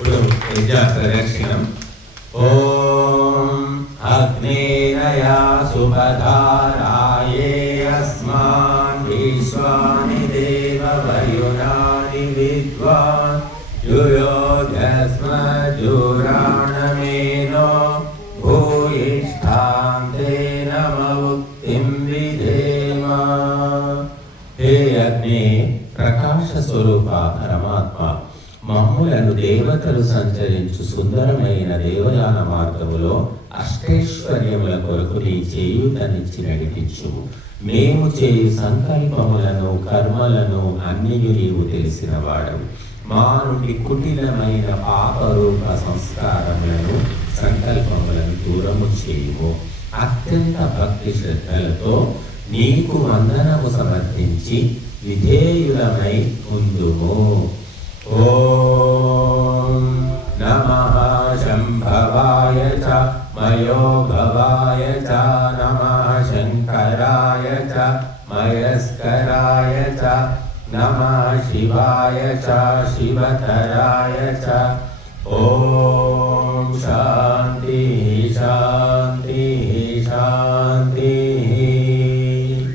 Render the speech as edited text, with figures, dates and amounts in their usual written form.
ఇప్పుడు విద్యా ప్రదక్షిణం. ఓం అగ్నేయా సుభధారాయే అస్మాన్ విశ్వాని దేవ వయునాని విద్వాన్ యుయోజస్మజురాణమేనో భూయిష్ఠాం తేన ముక్తిం విధేమ. హే అగ్ని, ప్రకాశ స్వరూప పరమాత్మ, మమ్ములను దేవతలు సంచరించు సుందరమైన దేవయాన మార్గములో అష్టైశ్వర్యముల కొరకు నీ చేయూతనిచ్చి నడిపించు. మేము చేయు సంకల్పములను కర్మలను అన్నియు నీవు తెలిసిన వాడవు. మా నుండి కుటిలమైన పాపరూప సంస్కారములను సంకల్పములను దూరము చేయుము. అత్యంత భక్తి శ్రద్ధలతో నీకు వందనము సమర్పించి విధేయులమై ఉందుము. ఓం నమః శంభవాయ చ మయోభవాయ చ నమః శంకరాయ చ మయస్కరాయ చ నమః శివాయ చ శివతరాయ చ. ఓం